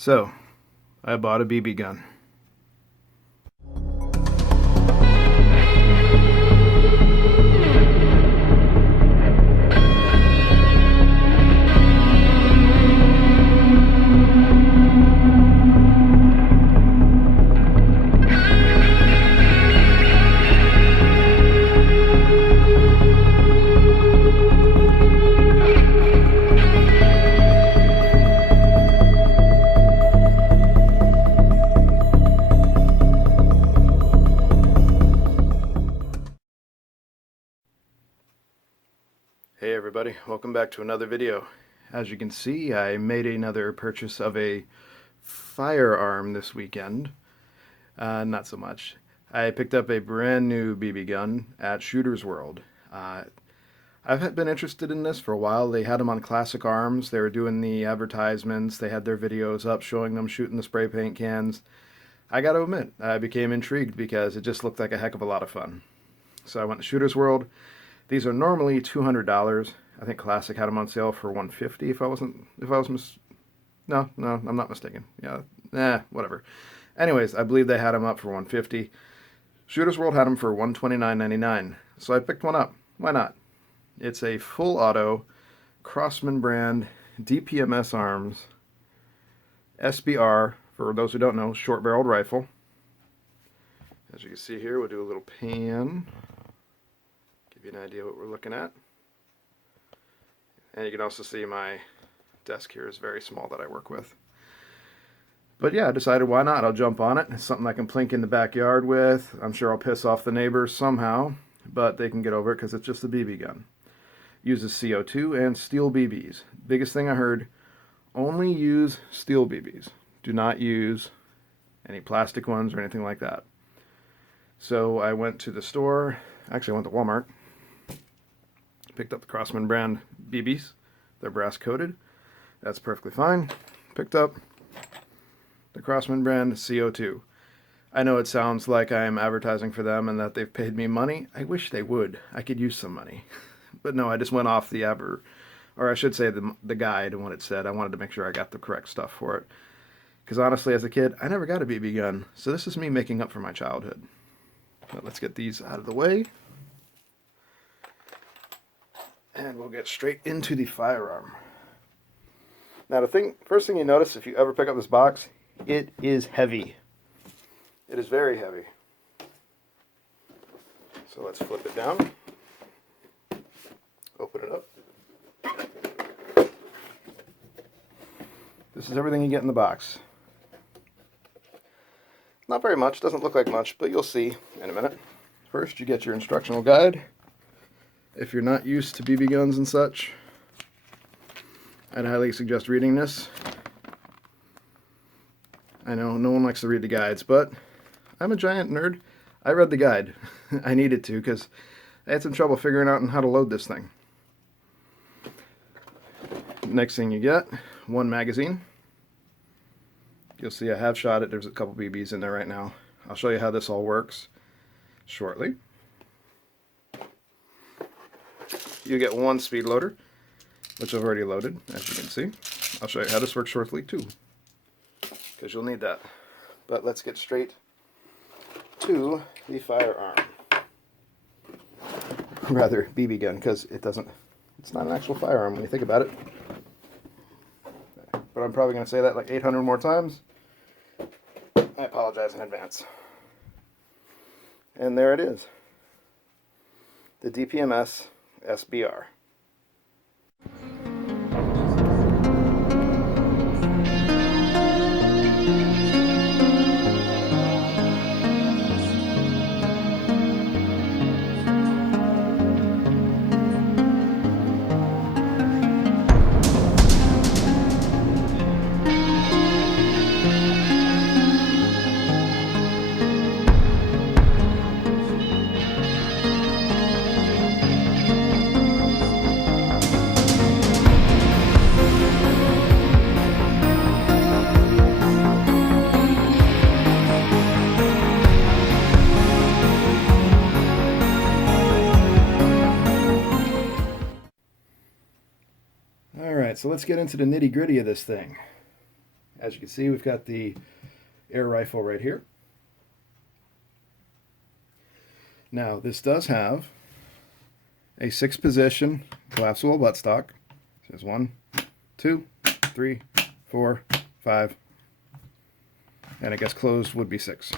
So, I bought a BB gun. Hey everybody, welcome back to another video. As you can see, I made another purchase of a firearm this weekend. Not so much. I picked up a brand new BB gun at Shooter's World. I've been interested in this for a while. They had them on Classic Arms. They were doing the advertisements. They had their videos up showing them shooting the spray paint cans. I gotta admit, I became intrigued because it just looked like a heck of a lot of fun. So I went to Shooter's World. These are normally $200. I think Classic had them on sale for $150 No, I'm not mistaken. Yeah, whatever. Anyways, I believe they had them up for $150. Shooter's World had them for $129.99. So I picked one up. Why not? It's a full auto Crossman brand DPMS Arms SBR, for those who don't know, short barreled rifle. As you can see here, we'll do a little pan. Give you an idea what we're looking at. And you can also see my desk here is very small that I work with. But yeah, I decided why not? I'll jump on it. It's something I can plink in the backyard with. I'm sure I'll piss off the neighbors somehow, but they can get over it because it's just a BB gun. Uses CO2 and steel BBs. Biggest thing I heard, only use steel BBs. Do not use any plastic ones or anything like that. So I went to the store, actually I went to Walmart, picked up the Crossman brand BBs. They're brass coated. That's perfectly fine. Picked up the Crossman brand CO2. I know it sounds like I'm advertising for them and that they've paid me money. I wish they would. I could use some money. But no, I just went off the or I should say the guide and what it said. I wanted to make sure I got the correct stuff for it. Because honestly, as a kid, I never got a BB gun. So this is me making up for my childhood. But let's get these out of the way. And we'll get straight into the firearm. Now first thing you notice if you ever pick up this box, it is heavy. It is very heavy. So let's flip it down. Open it up. This is everything you get in the box. Not very much, doesn't look like much, but you'll see in a minute. First, you get your instructional guide. If you're not used to BB guns and such, I'd highly suggest reading this. I know no one likes to read the guides, but I'm a giant nerd. I read the guide. I needed to because I had some trouble figuring out how to load this thing. Next thing you get, one magazine. You'll see I have shot it. There's a couple BBs in there right now. I'll show you how this all works shortly. You get one speed loader, which I've already loaded, as you can see. I'll show you how this works shortly too, because you'll need that. But let's get straight to the firearm. Rather, BB gun, because it's not an actual firearm when you think about it. But I'm probably going to say that like 800 more times. I apologize in advance. And there it is. The DPMS SBR. Alright, so let's get into the nitty-gritty of this thing. As you can see, we've got the air rifle right here. Now, this does have a 6-position collapsible buttstock. There's 1, 2, 3, 4, 5, and I guess closed would be 6.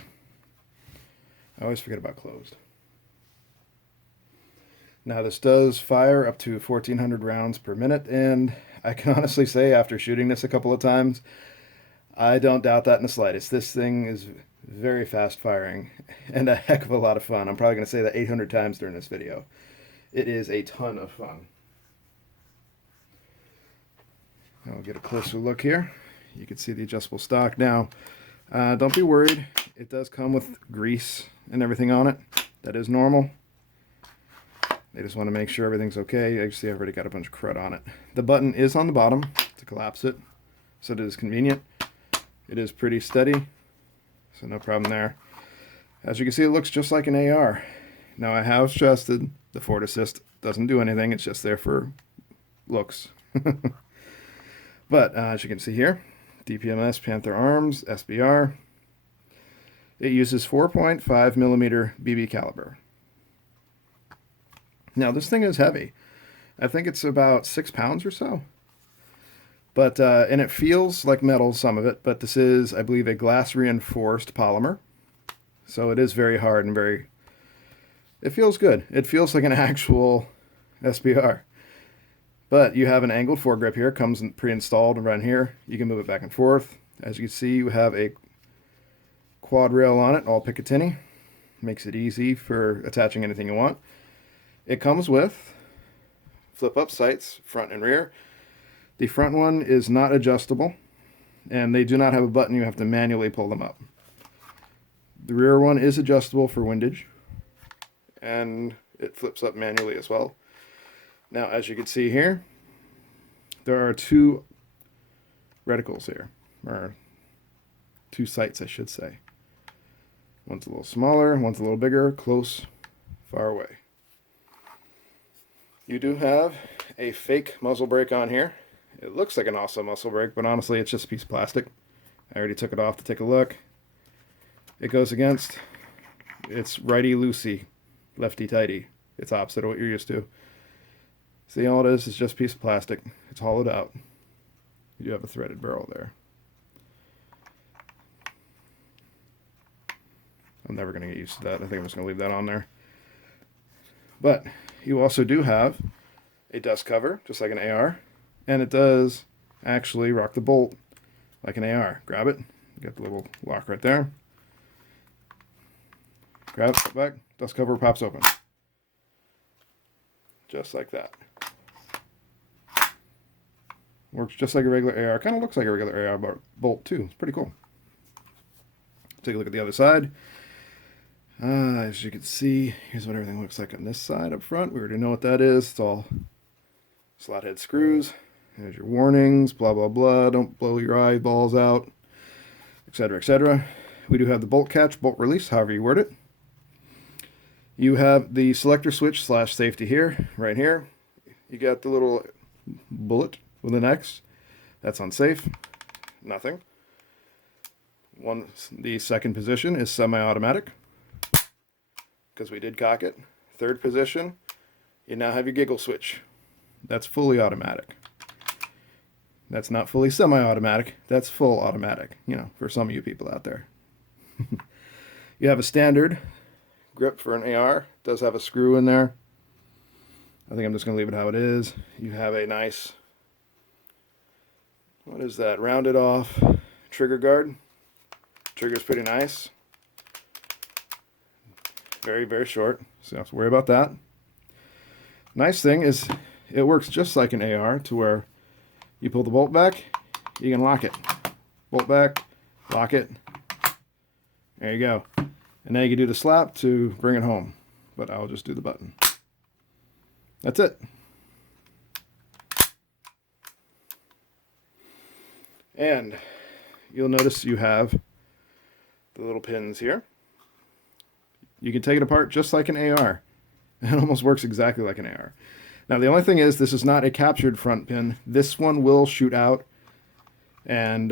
I always forget about closed. Now, this does fire up to 1,400 rounds per minute, and I can honestly say, after shooting this a couple of times, I don't doubt that in the slightest. This thing is very fast firing and a heck of a lot of fun. I'm probably going to say that 800 times during this video. It is a ton of fun. I'll get a closer look here. You can see the adjustable stock. Now, don't be worried. It does come with grease and everything on it. That is normal. They just want to make sure everything's okay. You see I've already got a bunch of crud on it. The button is on the bottom to collapse it, so it is convenient. It is pretty steady, so no problem there. As you can see, it looks just like an AR. Now, I have adjusted the forward assist. Doesn't do anything. It's just there for looks. But as you can see here, DPMS Panther Arms SBR. It uses 4.5 millimeter BB caliber. Now, this thing is heavy. I think it's about 6 pounds or so. But and it feels like metal, some of it, but this is, I believe, a glass reinforced polymer. So it is very hard and very, it feels good. It feels like an actual SBR. But you have an angled foregrip here, comes pre-installed around here. You can move it back and forth. As you can see, you have a quad rail on it, all Picatinny. Makes it easy for attaching anything you want. It comes with flip-up sights, front and rear. The front one is not adjustable, and they do not have a button. You have to manually pull them up. The rear one is adjustable for windage, and it flips up manually as well. Now, as you can see here, there are 2 reticles here, or 2 sights, I should say. One's a little smaller, one's a little bigger, close, far away. You do have a fake muzzle brake on here. It looks like an awesome muzzle brake, but honestly, it's just a piece of plastic. I already took it off to take a look. It goes against, it's righty-loosey, lefty-tighty. It's opposite of what you're used to. See, all it is just a piece of plastic. It's hollowed out. You do have a threaded barrel there. I'm never going to get used to that. I think I'm just going to leave that on there. But you also do have a dust cover, just like an AR. And it does actually rock the bolt like an AR. Grab it. You got the little lock right there. Grab it, put back. Dust cover pops open. Just like that. Works just like a regular AR. Kind of looks like a regular AR bolt too. It's pretty cool. Take a look at the other side. As you can see, here's what everything looks like on this side up front. We already know what that is. It's all slot head screws. There's your warnings, blah, blah, blah. Don't blow your eyeballs out, etc., etc. We do have the bolt catch, bolt release, however you word it. You have the selector switch / safety here, right here. You got the little bullet with an X. That's unsafe. Nothing. The second position is semi-automatic, because we did cock it. Third position, you now have your giggle switch. That's fully automatic. That's not fully semi-automatic. That's full automatic, you know, for some of you people out there. You have a standard grip for an AR. It does have a screw in there. I think I'm just going to leave it how it is. You have a nice, what is that, rounded off trigger guard. Trigger's pretty nice. Very, very short, so you don't have to worry about that. Nice thing is it works just like an AR, to where you pull the bolt back, you can lock it. Bolt back, lock it. There you go. And now you can do the slap to bring it home. But I'll just do the button. That's it. And you'll notice you have the little pins here. You can take it apart just like an AR. It almost works exactly like an AR. Now, the only thing is, this is not a captured front pin. This one will shoot out And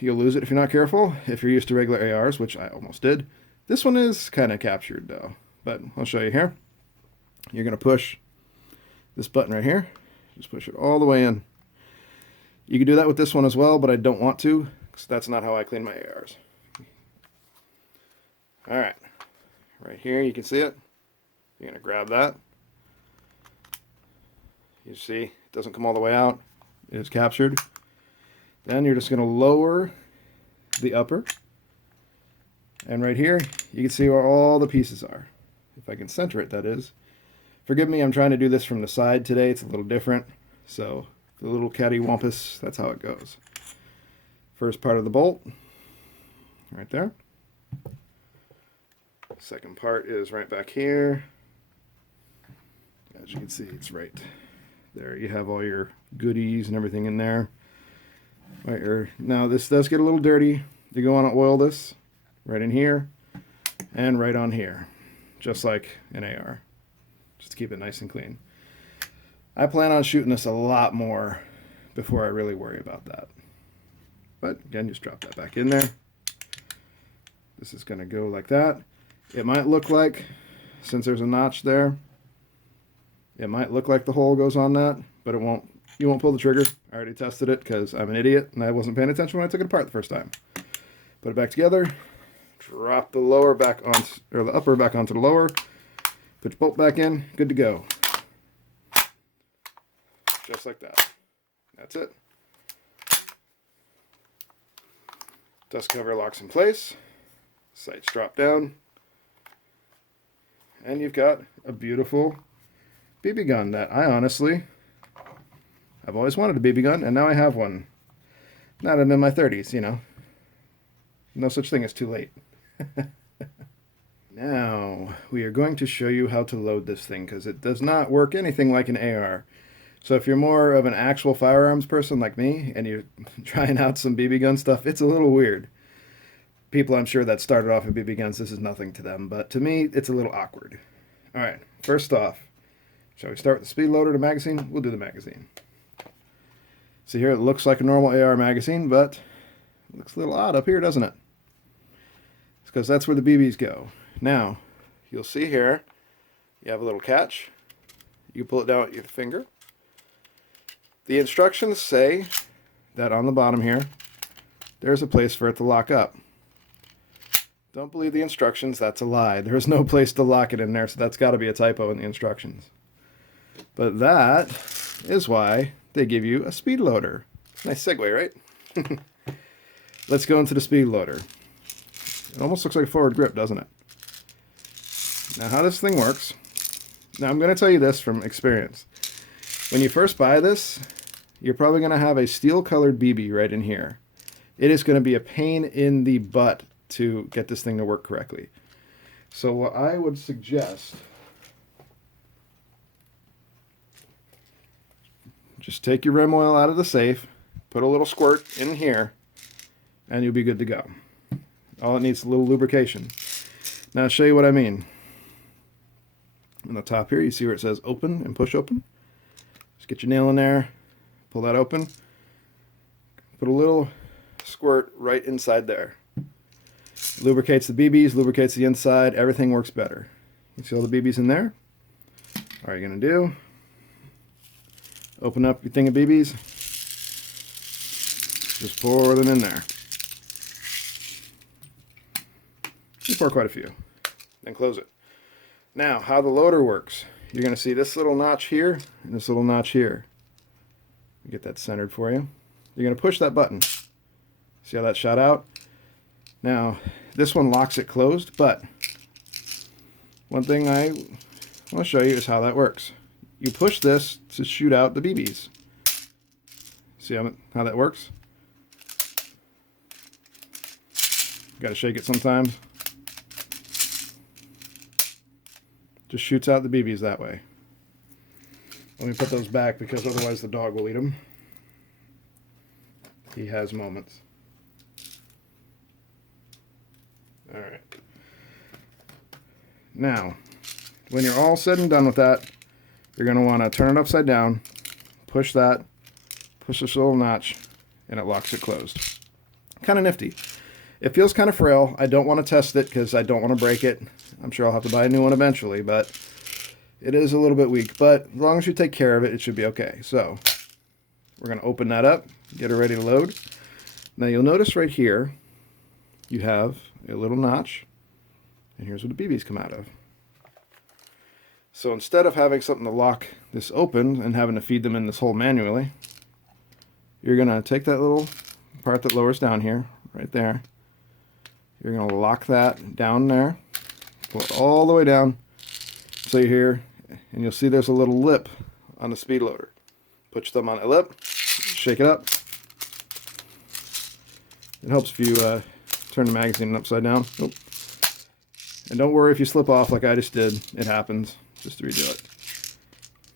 you'll lose it if you're not careful. If you're used to regular ARs, which I almost did. This one is kind of captured though, but I'll show you here. You're going to push this button right here. Just push it all the way in. You can do that with this one as well, but I don't want to, because that's not how I clean my ARs. Alright, right here you can see it. You're going to grab that. You see, it doesn't come all the way out. It is captured. Then you're just going to lower the upper. And right here, you can see where all the pieces are. If I can center it, that is. Forgive me, I'm trying to do this from the side today. It's a little different. So, the little cattywampus, that's how it goes. First part of the bolt, right there. Second part is right back here. As you can see, it's right there. You have all your goodies and everything in there. Right here. Now, this does get a little dirty. You go on and oil this right in here and right on here, just like an AR, just to keep it nice and clean. I plan on shooting this a lot more before I really worry about that. But again, just drop that back in there. This is going to go like that. It might look like, since there's a notch there, it might look like the hole goes on that, but it won't. You won't pull the trigger. I already tested it because I'm an idiot and I wasn't paying attention when I took it apart the first time. Put it back together. Drop the lower back on, or the upper back onto the lower. Put your bolt back in. Good to go. Just like that. That's it. Dust cover locks in place. Sights drop down. And you've got a beautiful BB gun that I honestly, I've always wanted a BB gun, and now I have one. Not I'm in my 30s, you know. No such thing as too late. Now, we are going to show you how to load this thing, because it does not work anything like an AR. So if you're more of an actual firearms person like me, and you're trying out some BB gun stuff, it's a little weird. People I'm sure that started off with BB guns, this is nothing to them, but to me, it's a little awkward. Alright, first off, shall we start with the speed loader to magazine? We'll do the magazine. See here, it looks like a normal AR magazine, but it looks a little odd up here, doesn't it? It's because that's where the BBs go. Now, you'll see here, you have a little catch. You pull it down with your finger. The instructions say that on the bottom here, there's a place for it to lock up. Don't believe the instructions, that's a lie. There's no place to lock it in there, so that's got to be a typo in the instructions. But that is why they give you a speed loader. Nice segue, right? Let's go into the speed loader. It almost looks like a forward grip, doesn't it? Now, how this thing works. Now, I'm going to tell you this from experience. When you first buy this, you're probably going to have a steel-colored BB right in here. It is going to be a pain in the butt to get this thing to work correctly. So what I would suggest, just take your rim oil out of the safe, put a little squirt in here, and you'll be good to go. All it needs is a little lubrication. Now I'll show you what I mean. On the top here, you see where it says open and push open. Just get your nail in there, pull that open, put a little squirt right inside there. Lubricates the BBs, lubricates the inside, everything works better. You see all the BBs in there? All you're going to do, open up your thing of BBs, just pour them in there. You pour quite a few, then close it. Now, how the loader works. You're going to see this little notch here and this little notch here. Get that centered for you. You're going to push that button. See how that shot out? Now, this one locks it closed, but one thing I want to show you is how that works. You push this to shoot out the BBs. See how that works? Got to shake it sometimes. Just shoots out the BBs that way. Let me put those back because otherwise the dog will eat them. He has moments. Alright. Now, when you're all said and done with that, you're going to want to turn it upside down, push that, push this little notch, and it locks it closed. Kind of nifty. It feels kind of frail. I don't want to test it because I don't want to break it. I'm sure I'll have to buy a new one eventually, but it is a little bit weak. But as long as you take care of it, it should be okay. So we're going to open that up, get it ready to load. Now you'll notice right here, you have a little notch, and here's where the BBs come out of. So instead of having something to lock this open and having to feed them in this hole manually, you're going to take that little part that lowers down here, right there. You're going to lock that down there, pull it all the way down, so you're here, and you'll see there's a little lip on the speed loader. Put your thumb on that lip, shake it up. It helps if you turn the magazine upside down. Oop. And don't worry if you slip off like I just did. It happens. Just to redo it.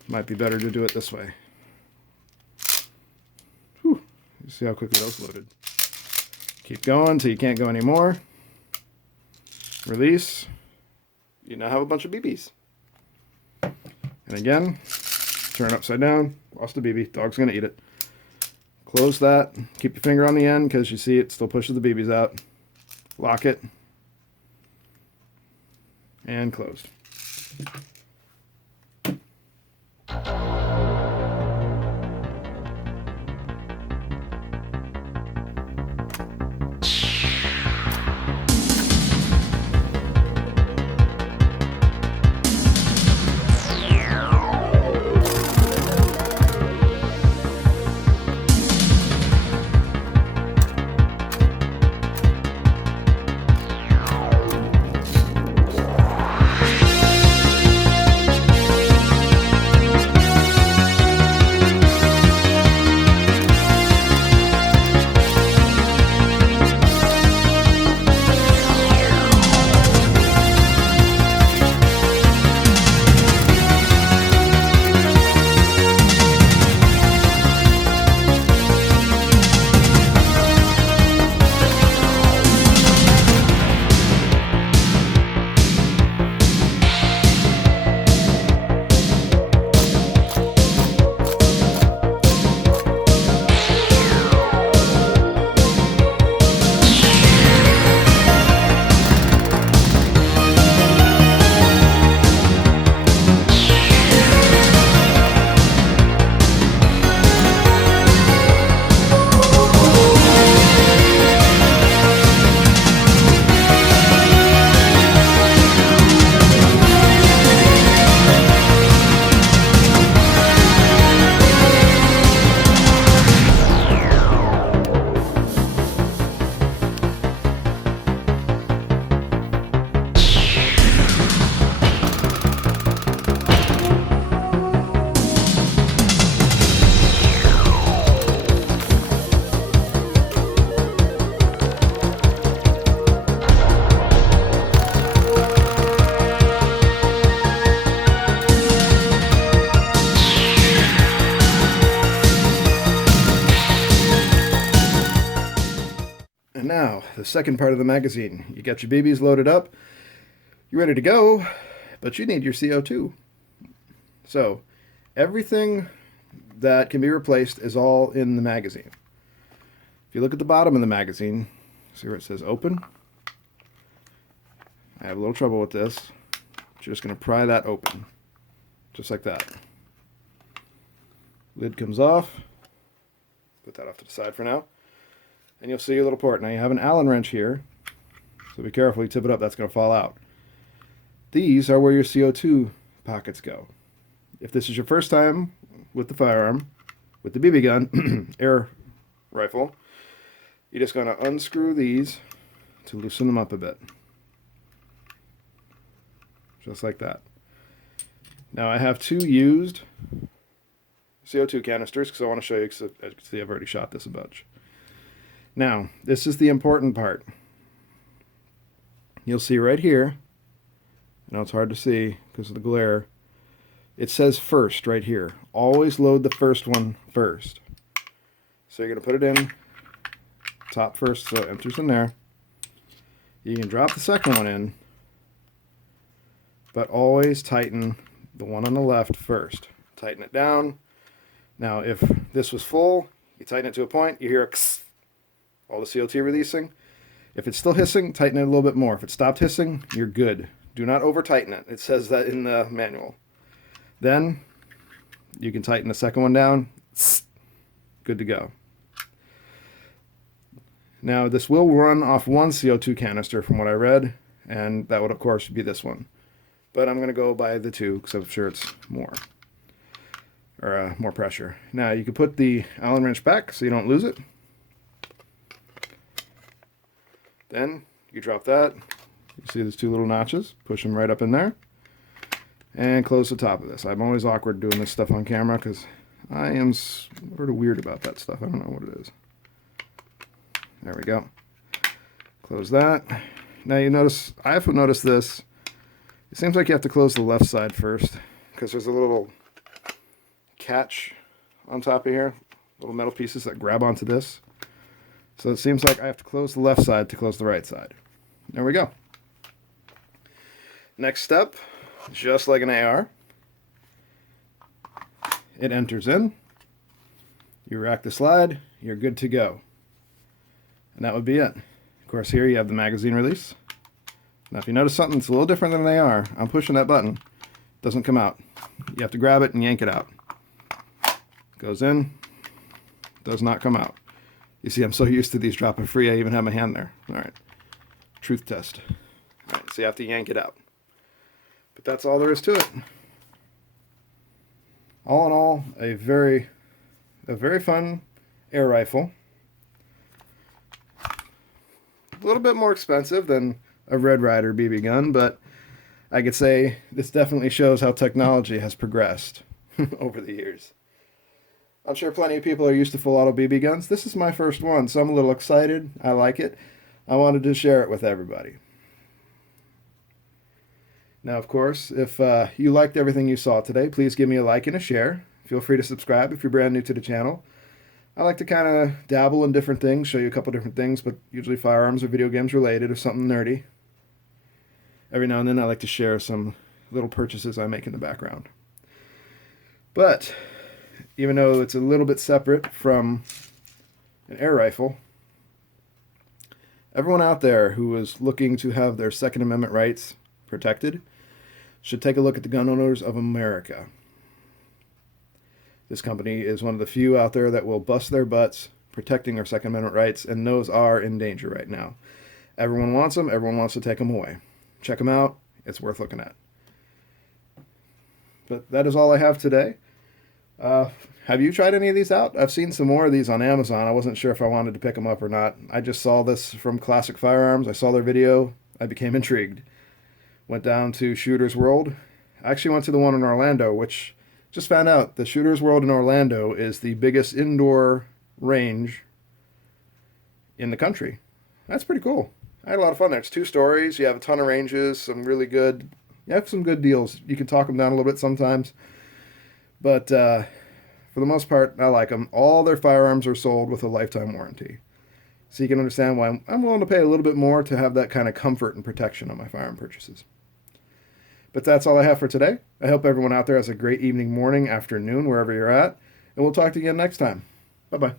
Might be better to do it this way. Whew. You see how quickly those loaded. Keep going until you can't go anymore. Release. You now have a bunch of BBs. And again, turn it upside down. Lost the BB. Dog's going to eat it. Close that. Keep your finger on the end because you see it still pushes the BBs out. Lock it. And closed. And now, the second part of the magazine. You got your BBs loaded up, you're ready to go, but you need your CO2. So, everything that can be replaced is all in the magazine. If you look at the bottom of the magazine, see where it says open? I have a little trouble with this. Just going to pry that open, just like that. Lid comes off. Put that off to the side for now. And you'll see your little port. Now you have an Allen wrench here, so be careful. You tip it up, that's going to fall out. These are where your CO2 pockets go. If this is your first time with the firearm, with the BB gun, air rifle, you're just going to unscrew these to loosen them up a bit. Just like that. Now I have two used CO2 canisters because I want to show you, because as you can see I've already shot this a bunch. Now, this is the important part. You'll see right here, I know it's hard to see because of the glare, it says first right here. Always load the first one first. So you're going to put it in top first so it enters in there. You can drop the second one in, but always tighten the one on the left first. Tighten it down. Now, if this was full, You tighten it to a point, you hear a kss, all the CO2 releasing. If it's still hissing, tighten it a little bit more. If it stopped hissing, you're good. Do not over tighten it. It says that in the manual. Then you can tighten the second one down. Good to go. Now this will run off one CO2 canister from what I read, and that would of course be this one. But I'm going to go by the two because I'm sure it's more. Or more pressure. Now you can put the Allen wrench back so you don't lose it. Then you drop that. You see these two little notches. Push them right up in there. And close the top of this. I'm always awkward doing this stuff on camera because I am sort of weird about that stuff. I don't know what it is. There we go. Close that. Now you notice, I have noticed this. It seems like you have to close the left side first because there's a little catch on top of here. Little metal pieces that grab onto this. So it seems like I have to close the left side to close the right side. There we go. Next step, just like an AR, it enters in. You rack the slide, you're good to go. And that would be it. Of course, here you have the magazine release. Now, if you notice something that's a little different than an AR, I'm pushing that button. It doesn't come out. You have to grab it and yank it out. Goes in, does not come out. You see, I'm so used to these dropping free, I even have my hand there. All right, truth test. All right, so you have to yank it out. But that's all there is to it. All in all, a very fun air rifle. A little bit more expensive than a Red Ryder BB gun, but I could say this definitely shows how technology has progressed over the years. I'm sure plenty of people are used to full auto BB guns. This is my first one, so I'm a little excited. I like it. I wanted to share it with everybody. Now, of course, if you liked everything you saw today, please give me a like and a share. Feel free to subscribe if you're brand new to the channel. I like to kind of dabble in different things, show you a couple different things, but usually firearms or video games related or something nerdy. Every now and then I like to share some little purchases I make in the background. But even though it's a little bit separate from an air rifle, everyone out there who is looking to have their Second Amendment rights protected should take a look at the Gun Owners of America. This company is one of the few out there that will bust their butts protecting our Second Amendment rights, and those are in danger right now. Everyone wants them. Everyone wants to take them away. Check them out. It's worth looking at. But that is all I have today. Have you tried any of these out? I've seen some more of these on Amazon. I wasn't sure if I wanted to pick them up or not. I just saw this from Classic Firearms. I saw their video. I became intrigued. Went down to Shooter's World. I actually went to the one in Orlando, which just found out the Shooter's World in Orlando is the biggest indoor range in the country. That's pretty cool. I had a lot of fun there. It's 2 stories. You have a ton of ranges, some really good, you have some good deals. You can talk them down a little bit sometimes. But for the most part, I like them. All their firearms are sold with a lifetime warranty. So you can understand why I'm willing to pay a little bit more to have that kind of comfort and protection on my firearm purchases. But that's all I have for today. I hope everyone out there has a great evening, morning, afternoon, wherever you're at. And we'll talk to you again next time. Bye-bye.